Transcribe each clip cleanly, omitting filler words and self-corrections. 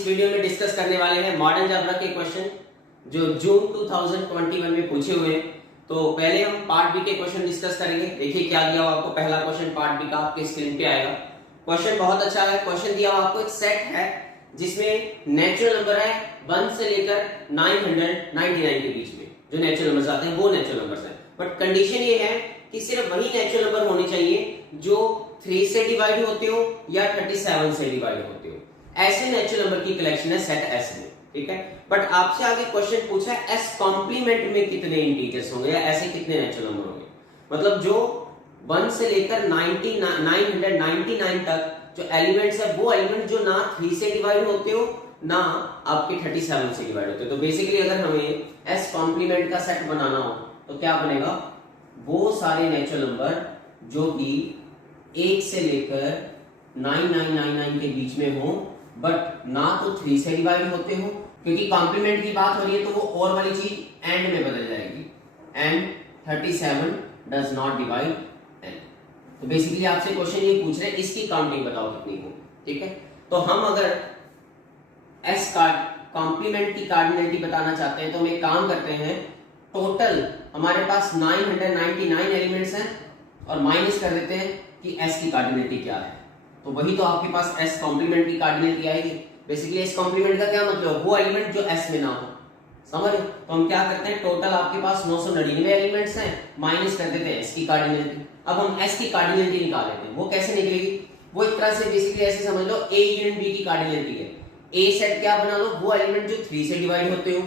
इस वीडियो में डिस्कस करने वाले हैं मॉडर्न अलजेब्रा के क्वेश्चन जो जून 2021 में पूछे हुए हैं। तो पहले हम पार्ट बी के क्वेश्चन डिस्कस करेंगे। देखिए क्या दिया हुआ आपको, पहला क्वेश्चन पार्ट बी का आपके स्क्रीन पे आएगा। क्वेश्चन बहुत अच्छा है। क्वेश्चन दिया हुआ आपको एक सेट है जिसमें नेचुरल नंबर है 1 से लेकर 999 के बीच में जो नेचुरल नंबर्स आते हैं वो नेचुरल नंबर्स हैं। बट कंडीशन ये है कि सिर्फ वही नेचुरल नंबर होने चाहिए जो 3 से डिवाइड होते हो या 37 से डिवाइड होते हो। ऐसे नेचुरल नंबर की कलेक्शन है सेट एस में, ठीक है। बट आपसे आगे क्वेश्चन पूछा है एस कॉम्प्लीमेंट में कितने इंटीजर्स होंगे या ऐसे कितने नेचुरल नंबर होंगे। मतलब जो 1 से लेकर 999 तक जो एलिमेंट्स है वो एलिमेंट जो ना 3 से डिवाइड होते हो ना आपके 37 से डिवाइड होते हो। तो बेसिकली अगर हमें एस कॉम्प्लीमेंट का सेट बनाना हो तो क्या बनेगा, वो सारे नेचुरल नंबर जो कि 1 से लेकर 9999 के बीच में हो बट ना तो 3 से डिवाइड होते हो, क्योंकि कॉम्प्लीमेंट की बात हो रही है तो वो और वाली चीज एंड में बदल जाएगी। And 37 does not divide N. तो बेसिकली आपसे क्वेश्चन ये पूछ रहे हैं इसकी काउंटिंग बताओ कितनी हो, ठीक है। तो हम अगर एस कॉम्प्लीमेंट की कार्डिनलिटी बताना चाहते हैं तो हम एक काम करते हैं, टोटल हमारे पास 999 एलिमेंट्स हैं और माइनस कर देते हैं कि एस की कार्डिनलिटी क्या है। तो वही तो आपके पास एस कॉम्प्लीमेंट की कार्डिनलिटी आएगी। बेसिकली एस कॉम्प्लीमेंट का क्या मतलब, वो एलिमेंट जो एस में ना हो, समझ। तो हम क्या करते हैं, टोटल आपके पास 999 एलिमेंट्स हैं, माइनस कर देते हैं एस की कार्डिनलिटी। अब हम एस की कार्डिनलिटी निकाल लेते हैं। वो कैसे निकलेगी, वो एक तरह से बेसिकली ऐसे समझ लो ए यूनियन बी की कार्डिनलिटी है। ए सेट क्या बना लो, वो एलिमेंट जो 3 से डिवाइड होते हो।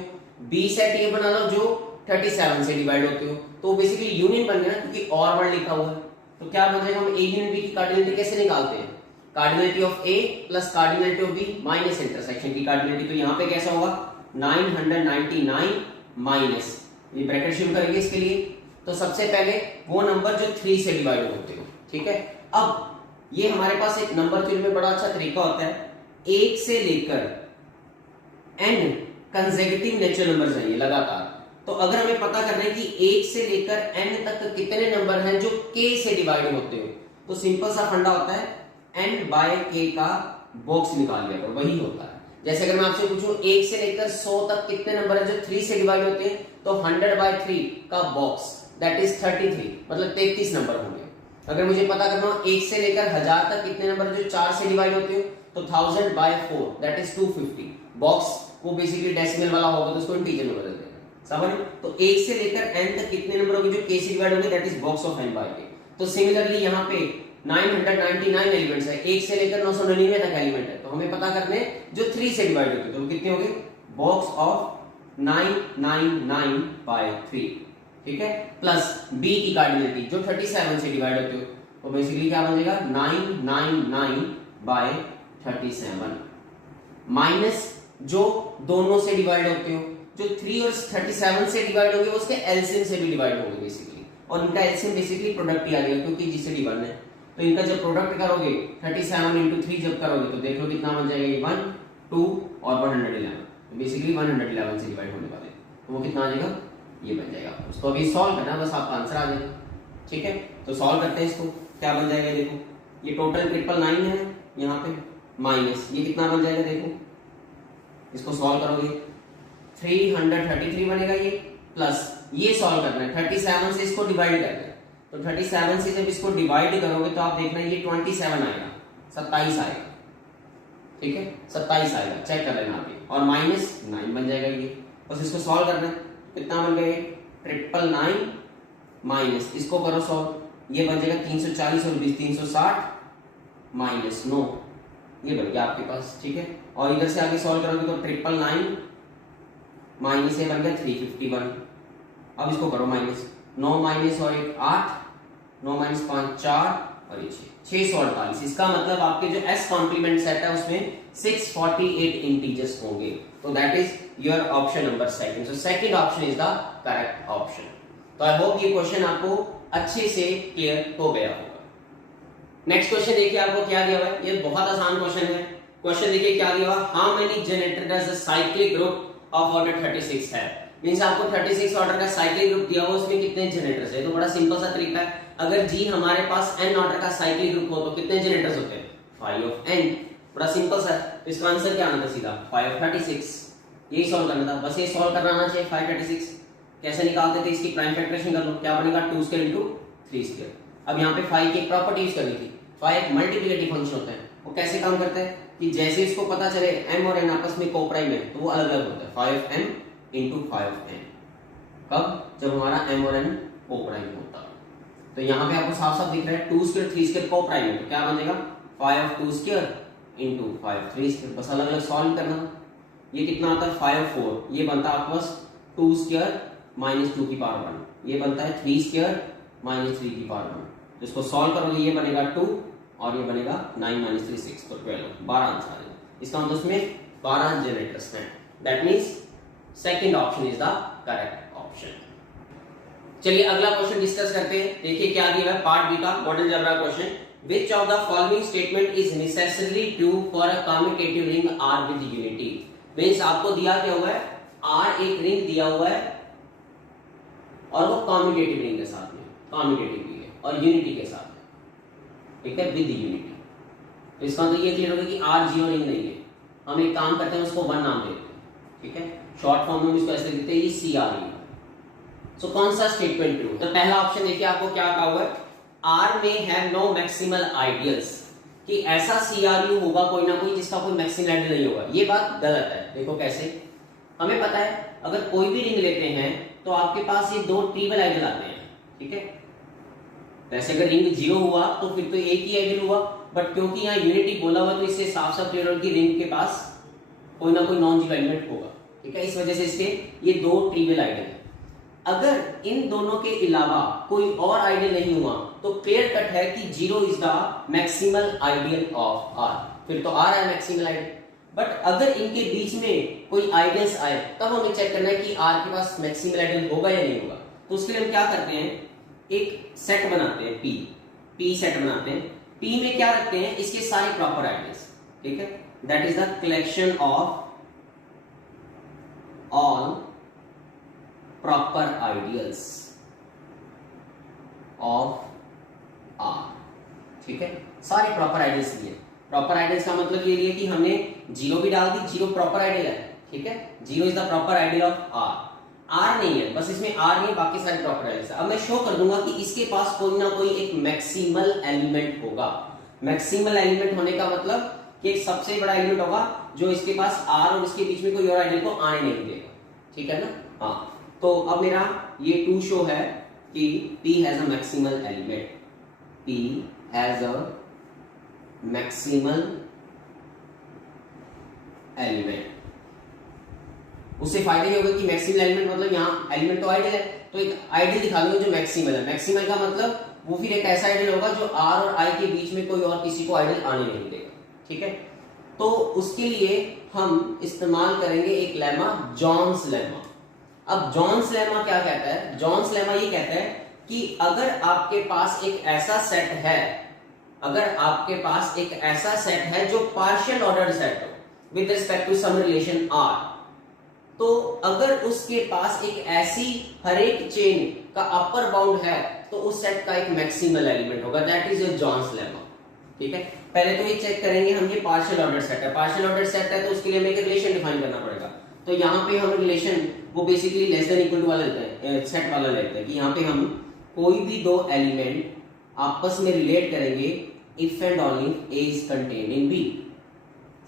बी सेट ये बना लो जो 37 से डिवाइड होते हो। तो बेसिकली यूनियन बन गया क्योंकि और वर्ड लिखा हुआ है। तो क्या बन जाएगा, हम ए यूनियन बी की कार्डिनलिटी कैसे निकालते हैं, cardinality of A plus cardinality of B minus intersection की कार्डिनलिटी। तो यहाँ पे कैसा होगा 999 माइनस, ये ब्रैकेट शुरू करेंगे इसके लिए। तो सबसे पहले वो नंबर जो 3 से डिवाइड होते हो, ठीक है। अब ये हमारे पास एक नंबर थ्योरी में बड़ा अच्छा तरीका होता है, 1 से लेकर n कंसेक्यूटिव नेचुरल नंबर्स हैं ये लगातार। तो अगर हमें पता करना है कि 1 से लेकर n तक कितने नंबर हैं जो k से डिवाइड होते हो, तो सिंपल सा फंडा होता है n बाय k का बॉक्स निकाल लिया करो, वही होता है। जैसे अगर मैं आपसे पूछूं 1 से लेकर 100 तक कितने नंबर हैं जो 3 से डिवाइड होते हैं, तो 100 बाय 3 का बॉक्स दैट इज 33, मतलब 33 नंबर होंगे। अगर मुझे पता करना हो 1 से लेकर 1000 तक कितने नंबर जो 4 से डिवाइड होते हो, तो 1000 बाय 4 दैट इज 250। बॉक्स वो बेसिकली डेसिमल वाला होगा तो उसको इंटीजर में बदल देना, समझ। तो 1 से लेकर n तक कितने नंबर होंगे जो k से डिवाइड होंगे, that is box of n by k। तो सिमिलरली यहाँ पे 999 एलिमेंट्स है, 1 से लेकर 999 तक एलिमेंट है, तो हमें पता करने जो 3 से डिवाइड होते हैं तो कितने होंगे, बॉक्स ऑफ 999 बाय 3, ठीक है, प्लस b की कार्डिनलिटी जो 37 से डिवाइड होते हो। तो बेसिकली क्या बन जाएगा 999 बाय 37 माइनस जो दोनों से डिवाइड होते हो, जो 3 और 37 से डिवाइड होंगे उसके एलसीएम से भी डिवाइड होंगे बेसिकली, और इनका एलसीएम बेसिकली प्रोडक्ट ही आ गया क्योंकि जिससे डिवाइड है। तो इनका जब प्रोडक्ट करोगे 37 into 3 जब करोगे तो देख लो कितना बन जाएगा, 1 2 और 111। तो बेसिकली 111 से डिवाइड होने वाले, तो वो कितना आ जाएगा, ये बन जाएगा। उसको अभी सॉल्व करना बस, आपका आंसर आ जाएगा, ठीक है। तो सॉल्व करते हैं इसको, क्या बन जाएगा देखो, ये टोटल 999 है, यहाँ पे माइनस ये कितना बन जाएगा देखो, इसको सॉल्व करोगे 333 बनेगा ये, प्लस ये सॉल्व करना है 37 से इसको डिवाइड करना है। तो 37 से जब इसको डिवाइड करोगे तो आप देखना ये 27 आएगा, 27 आएगा, ठीक है, 27 आएगा, चेक कर लेना आप ये, और माइनस 9 बन जाएगा ये। बस इसको सॉल्व करना है, कितना बन गया 999 माइनस इसको करो सॉल्व, ये बन जाएगा 340 और 20 360 माइनस 9, ये बन गया आपके पास, ठीक है। और इधर से आगे सॉल्व करोगे तो 999 माइनस ये बन गया 351। अब इसको करो माइनस 9 माइनस और 1 8, 9 माइनस 5 4 और ये 648। इसका मतलब आपके जो एस कॉम्प्लीमेंट सेट है उसमें 648 इंटीजर्स होंगे। तो that is your option number second. So second option is the correct option. तो आई होप ये क्वेश्चन आपको अच्छे से क्लियर हो गया होगा। नेक्स्ट क्वेश्चन देखिए आपको क्या दिया हुआ है, ये बहुत आसान क्वेश्चन है। क्वेश्चन देखिए क्या दिया हुआ, how many generator does the cyclic group of order 36 है। मींस आपको 36 ऑर्डर का साइक्लिक ग्रुप दिया हुआ, उसमें कितने जनरेटर्स है। तो बड़ा सिंपल सा तरीका है, अगर जी हमारे पास n ऑर्डर का साइक्लिक ग्रुप हो तो कितने जनरेटर्स होते हैं, 5 ऑफ n। बड़ा सिंपल सा है। तो इसका आंसर क्या आना था सीधा 536, यही सॉल्व करना था, बस ये सॉल्व करना आना चाहिए 536। कैसे निकालते थे इसकी प्राइम फैक्टरेशन कर लो, क्या बनेगा 2 स्क्वायर इंटू 3 स्क्वायर। अब यहाँ पे 5 की एक प्रॉपर्टी यूज करनी थी, 5 एक मल्टीप्लिकेटिव फंक्शन होता है, वो कैसे काम करता है कि जैसे इसको पता चले m और n आपस में कोप्राइम है तो वो अलग अलग होता है 5m इंटू 5n। कब? जब हमारा m और n कोप्राइम होता है। तो यहाँ पे आपको साफ साफ दिख रहा है 2 स्क्वायर 3 स्क्वायर कोप्राइम है, तो क्या बनेगा 5 2 स्क्वायर इंटू 5 3 स्क्वायर, बस अलग अलग सॉल्व करना। ये कितना आता है 5 4, ये बनता है आपके पास 2 स्क्वायर माइनस 2 की पावर 1, ये बनता है 3 स्क्वायर माइनस 3 की पावर 1। तो इसको सॉल्व करोगे ये बनेगा 2 और ये बनेगा 9 माइनस 3 6, तो 12, 12 आंसर आएगा। इसका मतलब इसमें 12 जनरेटर्स हैं, that means second option is the correct option. चलिए अगला क्वेश्चन डिस्कस करते हैं। देखिए क्या दिया है पार्ट बी का model algebra question. Which of the following statement is necessarily true for a commutative ring R with unity? Means आपको दिया क्या हुआ है R एक रिंग दिया हुआ है और वो कॉम्यूटेटिव रिंग के साथ में, कॉम्यूटेटिव भी है और यूनिटी के साथ है, ठीक है, विद यूनिटी। तो इसका मतलब ये क्लियर होगा कि R जीरो रिंग नहीं है। हम एक काम करते हैं उसको 1 नाम देते हैं, ठीक है, शॉर्ट फॉर्म में इसको ऐसे लिखते हैं, ये CR है। सो कौन सा स्टेटमेंट ट्रू? तो पहला ऑप्शन देखिए आपको क्या कहा हुआ है R में हैव नो मैक्सिमल आइडियल्स, कि ऐसा CRU होगा कोई ना कोई जिसका कोई मैक्सिमल आइडियल नहीं होगा। ये बात गलत है। देखो कैसे, हमें पता है अगर कोई भी रिंग लेते हैं तो आपके पास ये 2 ट्रिपल आइडियल आते हैं, ठीक है। वैसे अगर रिंग 0 हुआ तो फिर तो एक ही आइडियल हुआ, बट क्योंकि यहाँ यूनिटी बोला हुआ तो इससे साफ साफ क्लियर हो कि रिंग के पास कोई ना कोई नॉन जीरो एलिमेंट होगा, ठीक है। इस वजह से इसके ये 2 ट्रिपल आइडियल है। अगर इन दोनों के अलावा कोई और आइडियल नहीं हुआ तो क्लियर कट है कि 0 is the maximal ideal of R, फिर तो R है मैक्सिमल आइडियल। बट अगर इनके बीच में कोई आइडियल्स आए तब हमें चेक करना है कि R के पास मैक्सिमल आइडियल होगा या नहीं होगा। तो उसके लिए हम क्या करते हैं, एक सेट बनाते हैं, P सेट बनाते हैं। P में क्या रखते हैं, इसके सारे प्रॉपर आइडियल्स, ठीक है, that is the collection of all proper ideals of R, ठीक है, सारे प्रॉपर आइडियल्स लिए। प्रॉपर आइडियल्स का मतलब ये लिया कि हमने 0 भी डाल दी, 0 प्रॉपर आइडियल है, ठीक है, 0 is the proper ideal of R नहीं है, बस इसमें R नहीं है, बाकी सारे प्रॉपर आइडियल्स है। अब मैं शो कर दूंगा कि इसके पास कोई ना कोई एक मैक्सिमल एलिमेंट होगा। मैक्सिमल एलिमेंट होने का मतलब कि एक सबसे बड़ा एलिमेंट होगा जो इसके पास R और इसके बीच में कोई और आइडियल को आने नहीं देगा, ठीक है ना। हाँ, तो अब मेरा ये 2 शो है कि P has a maximal element, P has a maximal element. उससे फायदा ये होगा कि मैक्सिमल एलिमेंट मतलब यहाँ एलिमेंट तो आइडियल है, तो एक आइडियल दिखा दूंगा जो मैक्सिमल है। मैक्सिमल का मतलब वो फिर एक ऐसा आइडियल होगा जो R और I के बीच में कोई और किसी को आइडियल आने नहीं देगा, ठीक है। तो उसके लिए हम इस्तेमाल करेंगे एक लेमा, जॉन्स लेमा। अब जॉन्स लेमा क्या कहता है, जॉन्स लेमा ये कहता है कि अगर आपके पास एक ऐसा सेट है, अगर आपके पास एक ऐसा सेट है जो पार्शियल ऑर्डर सेट हो with respect to some relation R, तो अगर उसके पास एक ऐसी हर एक चेन का अपर बाउंड है तो उस सेट का एक मैक्सिमल एलिमेंट होगा, that is your Zorn's lemma, ठीक है। पहले तो ये चेक करेंगे हम, ये पार्शियल ऑर्डर सेट है, पार्शियल ऑर्डर सेट है तो उसके लिए हमें एक रिलेशन डिफाइन करना पड़ेगा। तो यहाँ पे हम रिलेशन वो basically less than equal to वाला लेते हैं, सेट वाला लेते हैं कि यहाँ पे हम कोई भी 2 एलिमेंट आपस में रिलेट करेंगे if and only A is contained in B,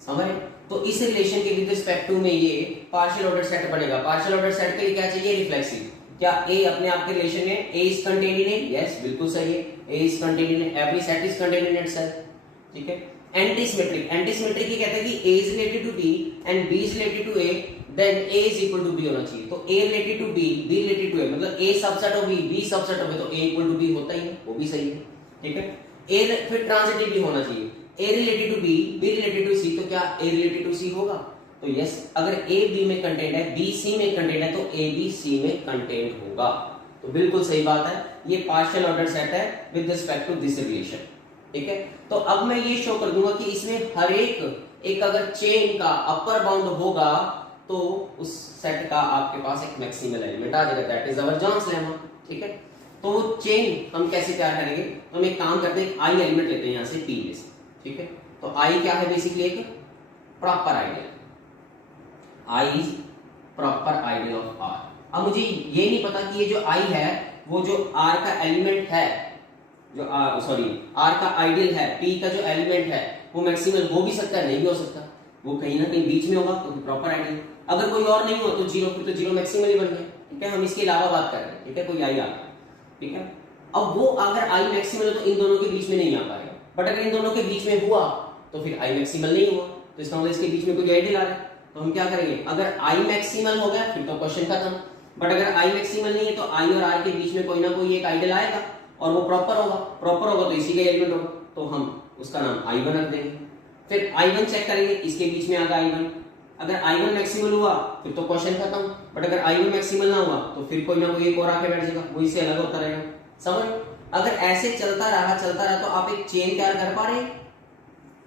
समझ। तो इस रिलेशन के विद रिस्पेक्ट टू में ये पार्शियल ऑर्डर सेट बनेगा। पार्शियल ऑर्डर सेट के लिए क्या चाहिए, रिफ्लेक्सिव। क्या A अपने आप के रिलेशन में A is contained in A? Yes, बिल्कुल सही है, A is contained in A, every set is contained in itself, ठीक है। एंटीसिमेट्रिक, एंटीसिमेट्रिक ये कहते हैं कि A is related to B and B is related to A, then A is equal to B होना चाहिए। तो A related to B, B related to A, मतलब A subset of B, B subset of A, तो A equal to B होता ही है, वो भी सही है, ठीक है। A फिर ट्रांजिटिव भी होना चाहिए, A related to B, B related to C, तो क्या A रिलेटेड टू C होगा? तो यस, अगर A B में कंटेंट है, B C में कंटेंट है, तो A B C में कंटेंट होगा। तो बिल्कुल सही बात है, ये पार्शियल ऑर्डर सेट है with respect to this relation, ठीक है। तो अब मैं ये शो कर दूंगा कि इसमें हर एक अगर चेन का अपर बाउंड होगा तो उस सेट का आपके पास एक मैक्सिमल एलिमेंट आ जाएगा, that is our Zorn's lemma, ठीक है। तो वो चेन हम कैसे तैयार करेंगे, तो हम एक काम करते हैं, आई एलिमेंट लेते हैं यहाँ से P में से, ठीक है। तो तो आई क्या है बेसिकली एक proper ideal, I is proper ideal of R. अब मुझे ये नहीं पता कि ये जो आई है वो जो आर का एलिमेंट है, जो आर का आइडियल है, पी का जो एलिमेंट है वो मैक्सिमल हो भी सकता है, नहीं भी हो सकता, वो कहीं ना कहीं बीच में होगा तो प्रॉपर आइडियल। अगर कोई और नहीं हो तो जीरो, फिर तो जीरो मैक्सिमल ही बन गया। ठीक है, हम इसके अलावा बात कर रहे हैं। ठीक है, कोई आई आ रहा है, ठीक है, अब वो अगर आई मैक्सिमल हो तो इन दोनों के बीच में नहीं आ पाएगा, बट अगर इन दोनों के बीच में हुआ तो फिर आई मैक्सिमल नहीं हुआ, तो इसका मतलब इसके बीच में कोई आइडियल आ रहा है। तो हम क्या करेंगे, अगर आई मैक्सिमल हो गया फिर तो क्वेश्चन खत्म, बट अगर आई मैक्सिमल नहीं है तो आई और आर के बीच में कोई ना कोई एक आइडियल आएगा और वो प्रॉपर होगा, प्रॉपर होगा तो इसी का एलिमेंट होगा, तो हम उसका नाम I1 रख देंगे। फिर I1 चेक करेंगे, इसके बीच में आगा I1, अगर I1 मैक्सिमल हुआ फिर तो क्वेश्चन खत्म, बट अगर I1 मैक्सिमल ना हुआ तो फिर कोई ना कोई एक और आके बैठ जाएगा, वो इससे अलग होता रहेगा। समझ, अगर ऐसे चलता रहा तो आप एक चेन तैयार कर पा रहे हैं,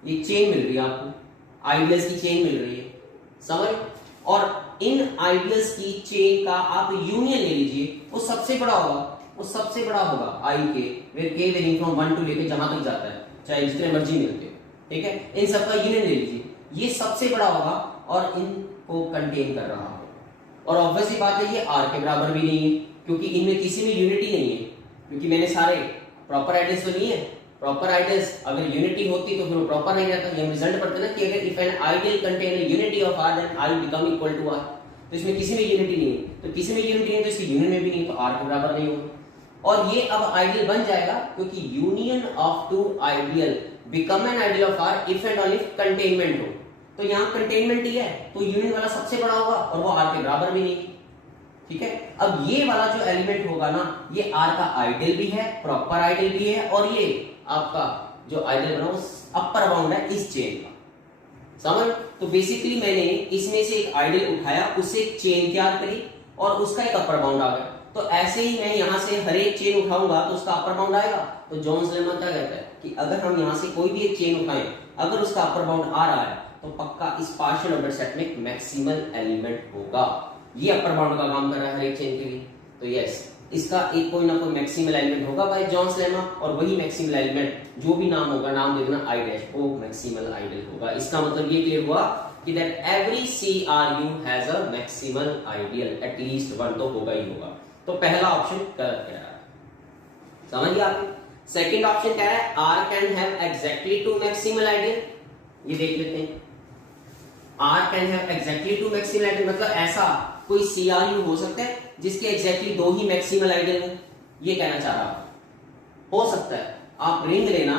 ये चेन मिल रही है आपको, आइडियल्स की चेन मिल रही है, समझ, और इन आइडियल्स की चेन का आप यूनियन ले लीजिए, वो सबसे बड़ा होगा, वो सबसे बड़ा होगा आई के, वेयर के वेरिंग फ्रॉम 1 टू लेके जहां तक जाता है, चाहे जितने मर्जी मिलते हो। ठीक है, इन सबका यूनियन ले लीजिए, ये सबसे बड़ा होगा और इनको कंटेन कर रहा होगा, और ऑब्वियसली बात है ये आर के बराबर भी नहीं है, क्योंकि इनमें किसी में यूनिटी नहीं है, क्योंकि मैंने सारे प्रॉपर आइडियल्स तो नहीं है, प्रॉपर आइडियल्स अगर यूनिटी होती तो फिर वो प्रॉपर नहीं रहता। ये हम रिजल्ट पढ़ते ना कि अगर if an ideal contain a unity of R then I become equal to R, तो इसमें किसी में यूनिटी नहीं है, तो किसी में यूनिटी नहीं है तो इसकी यूनियन में भी नहीं, तो आर के बराबर नहीं होगा, और ये अब आइडियल बन जाएगा क्योंकि union of two ideal become an ideal of R if and only if containment हो, तो यहाँ कंटेनमेंट ही है तो यूनियन वाला सबसे बड़ा होगा और वो आर के बराबर भी नहीं। ठीक है, अब ये वाला जो एलिमेंट होगा ना, ये आर का आइडियल भी है, प्रॉपर आइडियल भी है, और ये आपका जो आइडियल बना वो अपर बाउंड है इस चेन का, समझ। तो बेसिकली मैंने इसमें से एक आइडियल उठाया, उससे एक चेन तैयार करी और उसका एक अपर बाउंड आ गया, तो ऐसे ही मैं यहाँ से हर एक चेन उठाऊंगा तो उसका अपर बाउंड आएगा। तो जॉन्स लेमन क्या कहता है कि अगर हम यहाँ से कोई भी एक चेन उठाएं, अगर उसका अपर बाउंड आ रहा है तो पक्का इस पार्शियल ऑर्डर सेट में एक मैक्सिमल एलिमेंट होगा, ये अपर बाउंड का काम कर रहा है हर एक चेन के लिए, तो यस इसका एक कोई ना कोई मैक्सिमल एलिमेंट होगा बाय जॉन्स लेमा, और वही मैक्सिमल एलिमेंट जो भी नाम होगा, नाम दे देना आई डैश, वो मैक्सिमल आइडियल होगा। इसका मतलब ये क्लियर हुआ कि that every CRU has a maximal ideal, at least one तो होगा ही होगा। तो पहला ऑप्शन गलत कह रहा है, समझ गया आपने। सेकंड ऑप्शन क्या है, R can have exactly two maximal ideal, ये देख लेते हैं। R can have exactly two maximal ideal मतलब ऐसा कोई CRU हो सकता है जिसके एग्जैक्टली दो ही मैक्सिमल आइडियल हो, ये कहना चाह रहा हो सकता है। आप रिंग लेना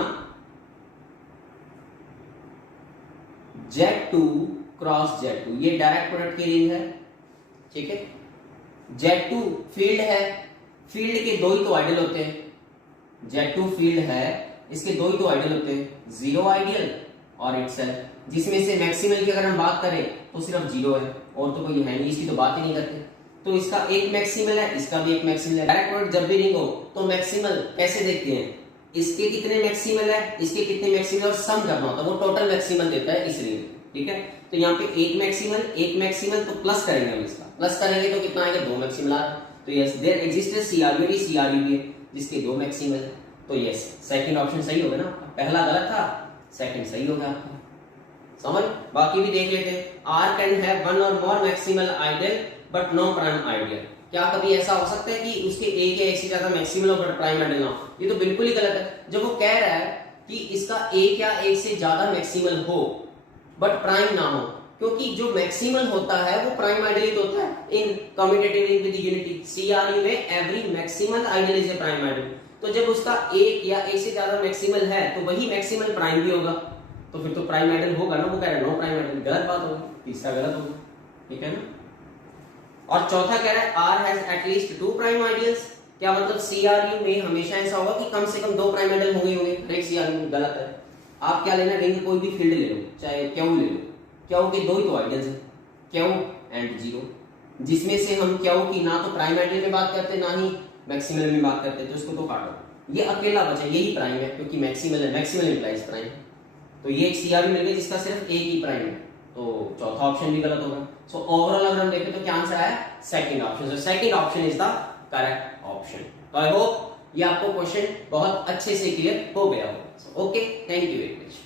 Z2 क्रॉस Z2, ये डायरेक्ट प्रोडक्ट की रिंग है, ठीक है। Z2 फील्ड है, फील्ड के दो ही तो आइडियल होते हैं, Z2 फील्ड है, इसके दो ही तो आइडियल होते हैं, जीरो आइडियल और इटसेल्फ, जिसमें से मैक्सिमल की अगर हम बात करें तो सिर्फ जीरो है और तो कोई है नहीं, इसकी तो बात ही नहीं करते। तो इसका एक मैक्सिमल है, इसका भी एक मैक्सिमल है। डायरेक्ट प्रोडक्ट जब भी रिंग हो तो मैक्सिमल कैसे देखते हैं, इसके कितने मैक्सिमल है, इसके कितने मैक्सिमल और सम करना होता है, वो टोटल मैक्सिमल देता है इस रिंग, ठीक है। तो यहाँ पे एक मैक्सिमल तो प्लस करेंगे हम इसका, प्लस करेंगे तो कितना आएगा, दो मैक्सिमल आ रहा है। तो यस देयर एग्जिस्ट CRU भी है जिसके दो मैक्सिमल है, तो यस सेकंड ऑप्शन सही होगा ना, पहला गलत था, सेकंड सही होगा आपका, समझ। बाकी भी देख लेते हैं। R कैन हैव वन और more maximal ideal but no prime ideal, क्या कभी ऐसा हो सकता है कि उसके एक या एक से ज्यादा मैक्सिमल हो बट प्राइम आइडियल ना हो, ये तो बिल्कुल ही गलत है। जब वो कह रहा है कि इसका एक या एक से ज्यादा मैक्सिमल हो बट प्राइम ना हो, क्योंकि जो मैक्सिमल होता है वो प्राइम आइडियल तो होता है in commutative ring with unity. CRU में every maximal ideal is a prime ideal, तो जब उसका एक या एक से ज्यादा मैक्सिमल है तो वही मैक्सिमल प्राइम भी होगा, तो फिर तो प्राइम आइडियल होगा ना, वो कह रहा है नो प्राइम आइडियल, गलत बात होगी, तीसरा गलत होगा, ठीक है ना। और चौथा कह रहा है R has at least to prime ideals, क्या मतलब CRU में हमेशा ऐसा होगा कि कम से कम दो प्राइम आइडियल होंगे हर एक CRU में, गलत है। आप क्या लेना, रिंग कोई भी फील्ड ले लो, चाहे क्यू ले लो, क्यू के दो ही तो आइडियल्स हैं, क्यू एंड जीरो, जिसमें से हम क्यू की ना तो प्राइम आइडियल में बात करते ना ही मैक्सिमल में बात करते, तो इसको तो काटो, ये अकेला बचा, यही प्राइम है क्योंकि मैक्सिमल है, मैक्सिमल इंप्लाइज प्राइम, तो ये एक CRU मिल गया जिसका सिर्फ एक ही प्राइम है, तो चौथा ऑप्शन भी गलत होगा। सो ओवरऑल अगर हम देखें तो क्या आंसर आया, second option. So second option is the correct option. तो आई होप ये आपको क्वेश्चन बहुत अच्छे से क्लियर हो गया होगा। Okay, thank you very much.